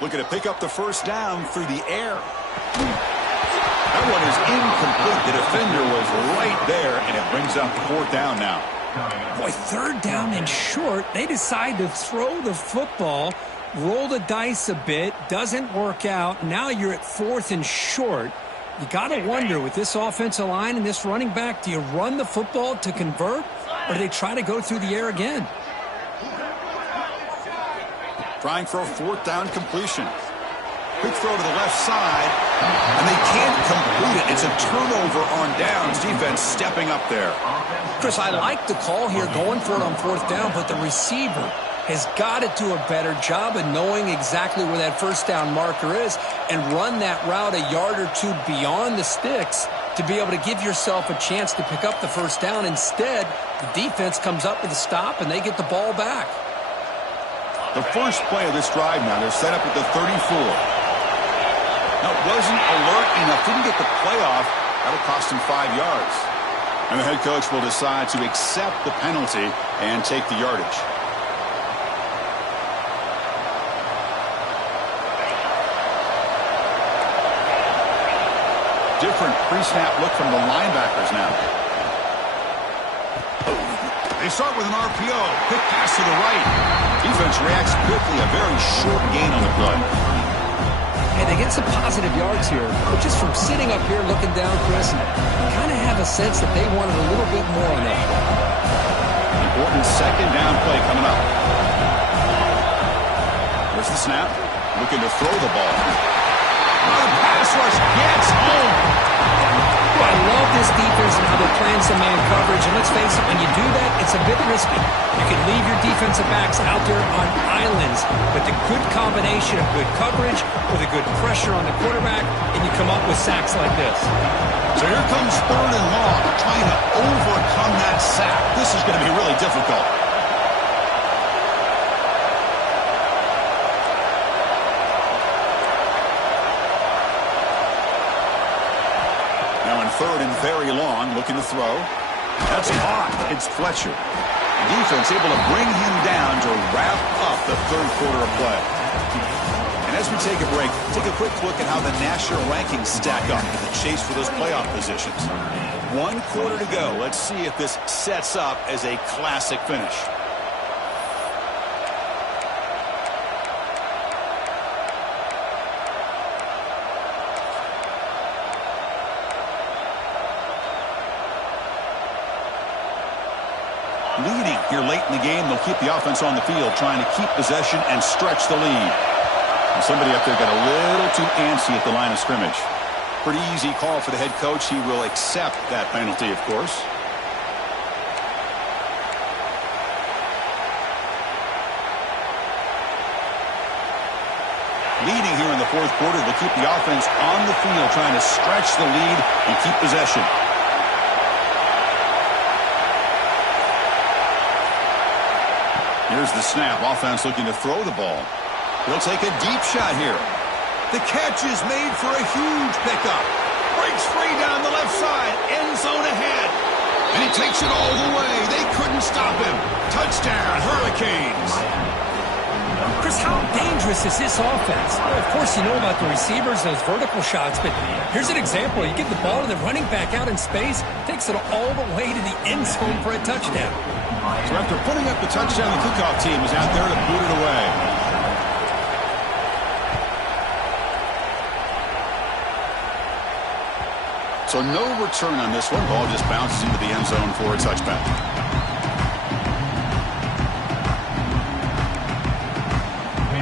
Looking to pick up the first down through the air. That one is incomplete. The defender was right there, and it brings up 4th down now. Boy, 3rd down and short. They decide to throw the football, roll the dice a bit, doesn't work out. Now you're at 4th and short. You got to wonder, with this offensive line and this running back, do you run the football to convert, or do they try to go through the air again? Trying for a 4th down completion. Quick throw to the left side, and they can't complete it. It's a turnover on downs. Defense stepping up there. Chris, I like the call here, going for it on 4th down, but the receiver has got to do a better job of knowing exactly where that first down marker is and run that route a yard or two beyond the sticks to be able to give yourself a chance to pick up the first down. Instead, the defense comes up with a stop, and they get the ball back. The first play of this drive now, they're set up at the 34. Now, wasn't alert enough, didn't get the playoff. That'll cost him 5 yards. And the head coach will decide to accept the penalty and take the yardage. Different pre-snap look from the linebackers now. They start with an RPO. Quick pass to the right. Defense reacts quickly. A very short gain on the play. Hey, they get some positive yards here, but just from sitting up here looking down, Chris, I kind of have a sense that they wanted a little bit more on that play. Important second down play coming up. Here's the snap. Looking to throw the ball. The pass rush gets home. Well, I love this defense and how they're playing some man coverage. And let's face it, when you do that, it's a bit risky. You can leave your defensive backs out there on islands, but the good combination of good coverage with a good pressure on the quarterback, and you come up with sacks like this. So here comes 3rd and long, trying to overcome that sack. This is going to be really difficult. Now in 3rd and very long, looking to throw. That's caught. It's Fletcher. Defense able to bring him down to wrap up the 3rd quarter of play. And as we take a break, take a quick look at how the national rankings stack up in the chase for those playoff positions. 1 quarter to go. Let's see if this sets up as a classic finish. Leading here late in the game, they'll keep the offense on the field, trying to keep possession and stretch the lead. And somebody up there got a little too antsy at the line of scrimmage. Pretty easy call for the head coach. He will accept that penalty, of course. Leading here in the 4th quarter, they'll keep the offense on the field, trying to stretch the lead and keep possession. Here's the snap. Offense looking to throw the ball. He'll take a deep shot here. The catch is made for a huge pickup. Breaks free down the left side. End zone ahead. And he takes it all the way. They couldn't stop him. Touchdown, Hurricanes. Chris, how dangerous is this offense? Well, of course, you know about the receivers, those vertical shots, but here's an example. You get the ball to the running back out in space, takes it all the way to the end zone for a touchdown. So after putting up the touchdown, the kickoff team is out there to boot it away. So no return on this one. Ball just bounces into the end zone for a touchback.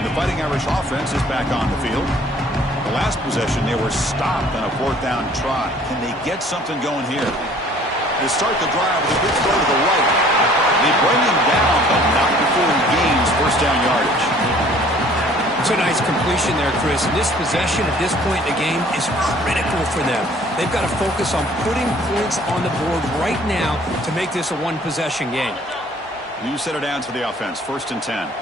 The Fighting Irish offense is back on the field. The last possession, they were stopped on a 4th down try. Can they get something going here? They start the drive with a good throw to the right. They bring him down, but not before he gains 1st down yardage. It's a nice completion there, Chris. And this possession at this point in the game is critical for them. They've got to focus on putting points on the board right now to make this a 1-possession game. You set it down to the offense. 1st and 10.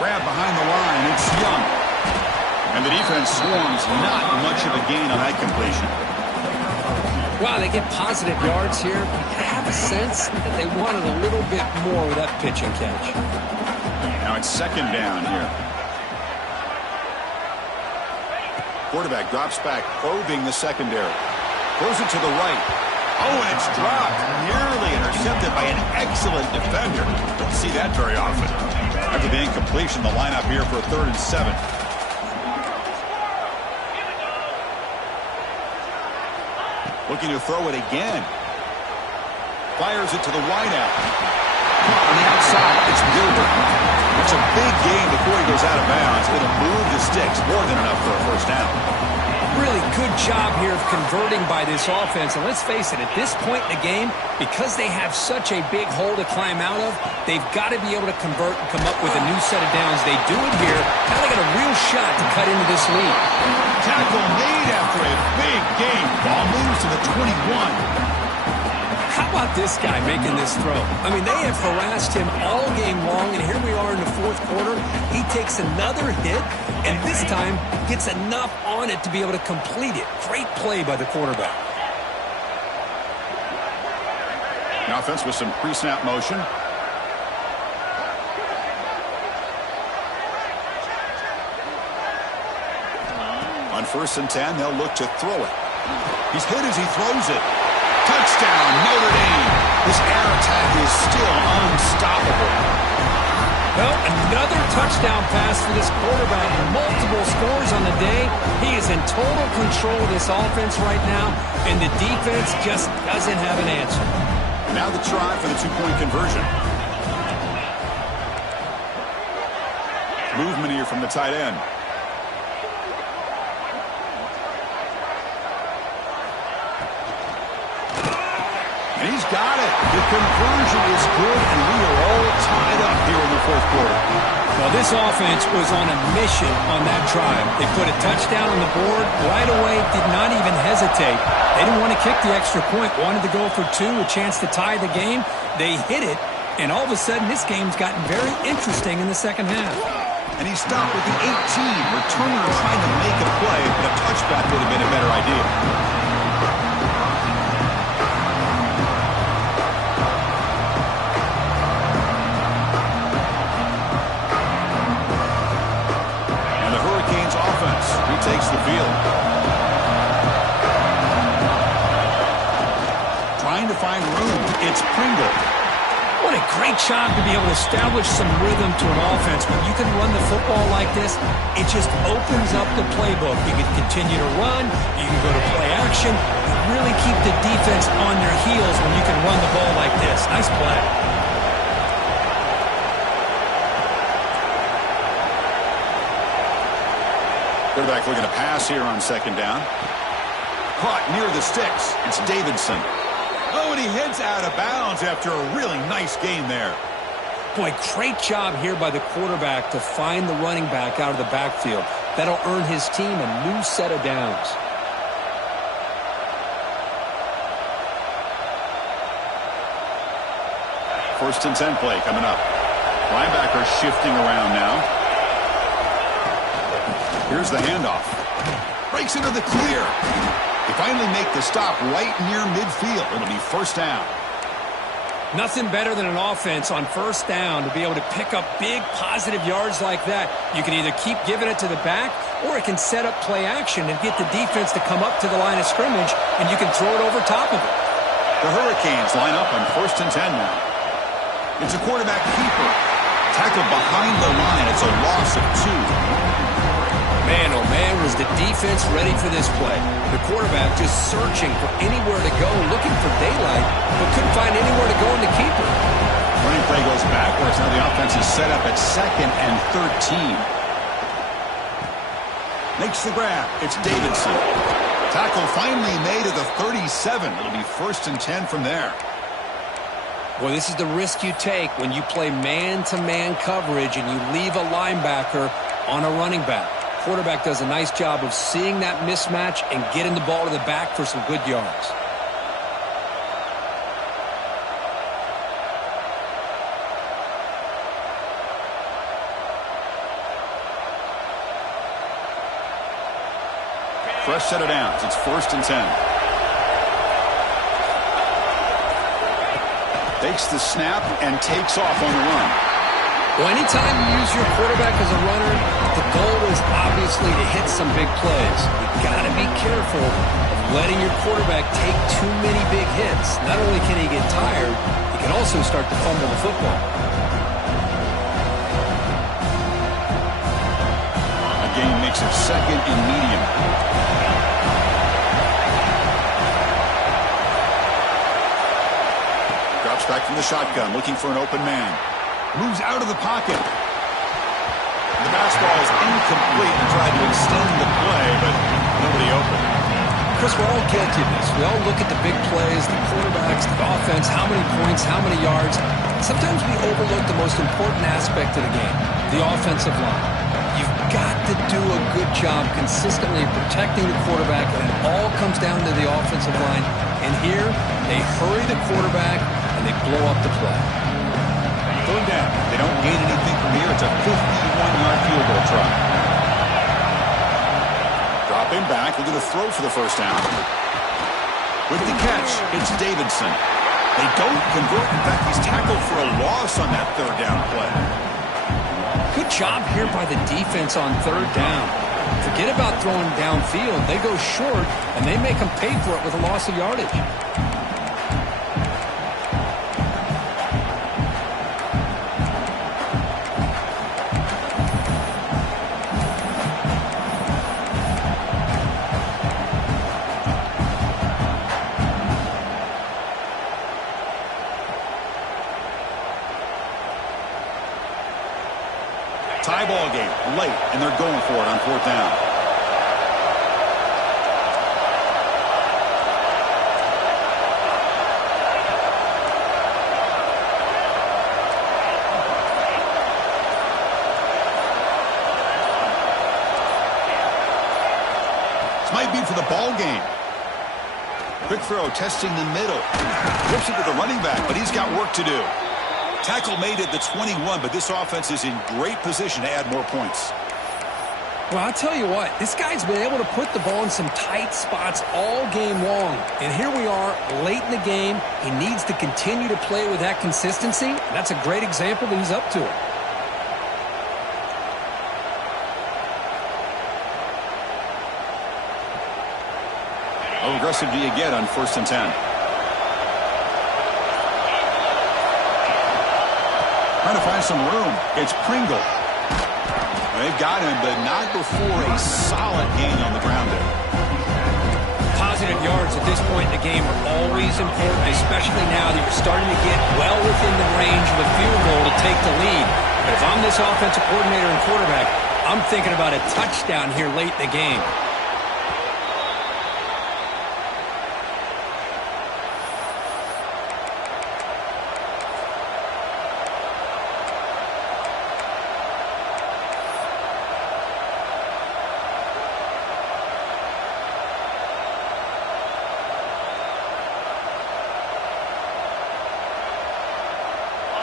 Grab behind the line. It's Young. And the defense swarms. Not much of a gain on that completion. Wow, they get positive yards here. I have a sense that they wanted a little bit more with that pitch and catch. Now it's 2nd down here. Quarterback drops back, probing the secondary. Throws it to the right. Oh, and it's dropped. Nearly intercepted by an excellent defender. Don't see that very often. After the incompletion, the lineup here for 3rd and 7. Looking to throw it again. Fires it to the wideout. On the outside, it's Gilbert. It's a big gain before he goes out of bounds. It'll move the sticks. More than enough for a 1st down. Really good job here of converting by this offense. And let's face it, at this point in the game, because they have such a big hole to climb out of, they've got to be able to convert and come up with a new set of downs. They do it here. Now they got a real shot to cut into this lead. Tackle made after a big gain. Ball moves to the 21. How about this guy making this throw? I mean, they have harassed him all game long, and here we are in the 4th quarter. He takes another hit, and this time gets enough on it to be able to complete it. Great play by the quarterback. The offense with some pre-snap motion. On 1st and 10, they'll look to throw it. He's hit as he throws it. Touchdown, Notre Dame. This air attack is still unstoppable. Well, another touchdown pass for this quarterback. Multiple scores on the day. He is in total control of this offense right now, and the defense just doesn't have an answer. Now the try for the two-point conversion. Movement here from the tight end. And he's got it. The conversion is good, and we are all tied up here in the fourth quarter. Well, this offense was on a mission on that drive. They put a touchdown on the board right away, did not even hesitate. They didn't want to kick the extra point, wanted to go for two, a chance to tie the game. They hit it, and all of a sudden this game's gotten very interesting in the second half. And he stopped with the 18. Returner trying to make a play, but a touchback would have been a better idea. Takes the field. Trying to find room. It's Pringle. What a great job to be able to establish some rhythm to an offense. When you can run the football like this, it just opens up the playbook. You can continue to run. You can go to play action. You really keep the defense on their heels when you can run the ball like this. Nice play. Quarterback looking to pass here on second down. Caught near the sticks. It's Davidson. Oh, and he heads out of bounds after a really nice game there. Boy, great job here by the quarterback to find the running back out of the backfield. That'll earn his team a new set of downs. First and 10 play coming up. Linebacker shifting around now. Here's the handoff. Breaks into the clear. They finally make the stop right near midfield. It'll be first down. Nothing better than an offense on first down to be able to pick up big positive yards like that. You can either keep giving it to the back, or it can set up play action and get the defense to come up to the line of scrimmage, and you can throw it over top of it. The Hurricanes line up on first and 10 now. It's a quarterback keeper. Tackled behind the line. It's a loss of 2. Man, oh man, was the defense ready for this play. The quarterback just searching for anywhere to go, looking for daylight, but couldn't find anywhere to go in the keeper. Running play goes backwards. Now the offense is set up at 2nd and 13. Makes the grab. It's Davidson. Tackle finally made at the 37. It'll be first and 10 from there. Boy, this is the risk you take when you play man-to-man coverage and you leave a linebacker on a running back. Quarterback does a nice job of seeing that mismatch and getting the ball to the back for some good yards. Fresh set of downs. It's first and 10. Takes the snap and takes off on the run. Well, anytime you use your quarterback as a runner, the goal is obviously to hit some big plays. You've got to be careful of letting your quarterback take too many big hits. Not only can he get tired, he can also start to fumble the football. A gain makes it 2nd and medium. Drops back from the shotgun, looking for an open man. Moves out of the pocket. The basketball is incomplete and tried to extend the play, but nobody open. Chris, we're all guilty of this. We all look at the big plays, the quarterbacks, the offense, how many points, how many yards. Sometimes we overlook the most important aspect of the game, the offensive line. You've got to do a good job consistently protecting the quarterback, and it all comes down to the offensive line. And here, they hurry the quarterback, and they blow up the play. Third down. They don't gain anything from here. It's a 51-yard field goal try. Dropping back. Looking to throw for the first down. With the catch, it's Davidson. They don't convert. In fact, he's tackled for a loss on that third down play. Good job here by the defense on third down. Forget about throwing downfield. They go short, and they make them pay for it with a loss of yardage. late, and they're going for it on 4th down. This might be for the ball game. Quick throw, testing the middle. Flips it to the running back, but he's got work to do. Tackle made at the 21, but this offense is in great position to add more points. Well, I'll tell you what, this guy's been able to put the ball in some tight spots all game long. And here we are, late in the game. He needs to continue to play with that consistency. That's a great example that he's up to it. How aggressive do you get on 1st and 10? Trying to find some room. It's Pringle. They've got him, but not before a solid gain on the ground there. Positive yards at this point in the game are always important, especially now that you're starting to get well within the range of a field goal to take the lead. But if I'm this offensive coordinator and quarterback, I'm thinking about a touchdown here late in the game.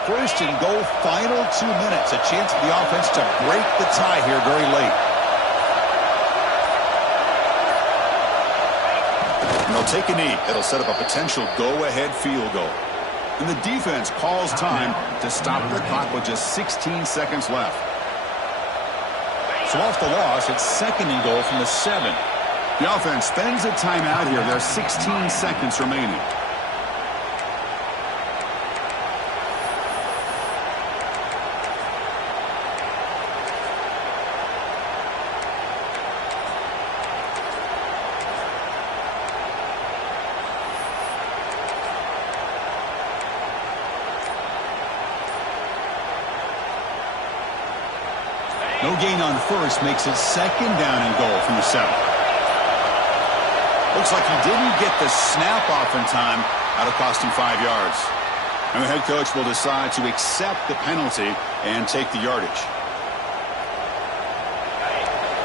First and goal, final 2 minutes. A chance for the offense to break the tie here very late. And they'll take a knee. It'll set up a potential go-ahead field goal. And the defense calls time to stop the clock with just 16 seconds left. So off the loss, it's 2nd and goal from the 7. The offense spends a timeout here. There's 16 seconds remaining. No gain on first makes it 2nd down and goal from the 7. Looks like he didn't get the snap off in time. That'll cost him 5 yards. And the head coach will decide to accept the penalty and take the yardage.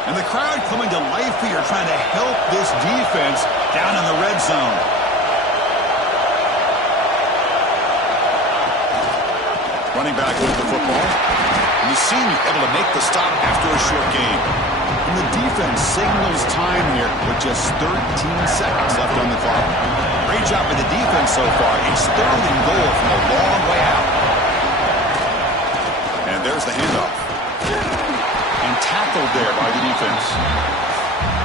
And the crowd coming to life here, trying to help this defense down in the red zone. Running back with the football. And the senior able to make the stop after a short game. And the defense signals time here with just 13 seconds left on the clock. Great job by the defense so far. It's 3rd and goal from a long way out. And there's the handoff. And tackled there by the defense.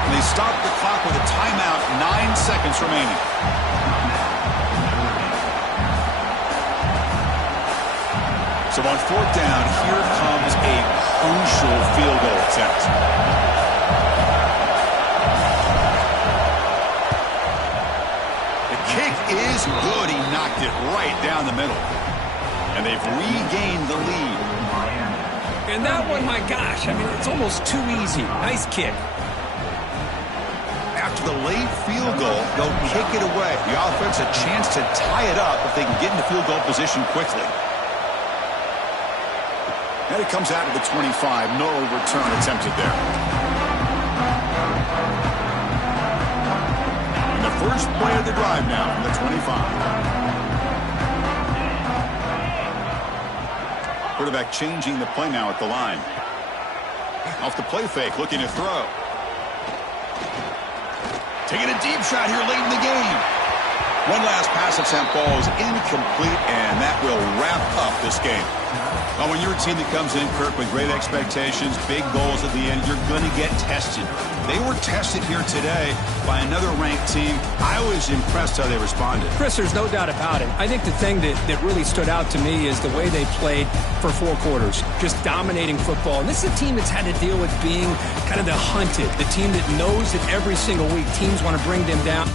And they stop the clock with a timeout, 9 seconds remaining. So on 4th down, here comes a crucial field goal attempt. The kick is good. He knocked it right down the middle. And they've regained the lead. And that one, my gosh, I mean, it's almost too easy. Nice kick. After the late field goal, they'll kick it away. The offense a chance to tie it up if they can get into field goal position quickly. And it comes out of the 25. No return attempted there. And the first play of the drive now from the 25. Quarterback changing the play now at the line. Off the play fake, looking to throw. Taking a deep shot here late in the game. One last pass attempt, ball is incomplete, and that will wrap up this game. Well, when you're a team that comes in, Kirk, with great expectations, big goals at the end, you're going to get tested. They were tested here today by another ranked team. I was impressed how they responded. Chris, there's no doubt about it. I think the thing that really stood out to me is the way they played for 4 quarters, just dominating football. And this is a team that's had to deal with being kind of the hunted, the team that knows that every single week teams want to bring them down.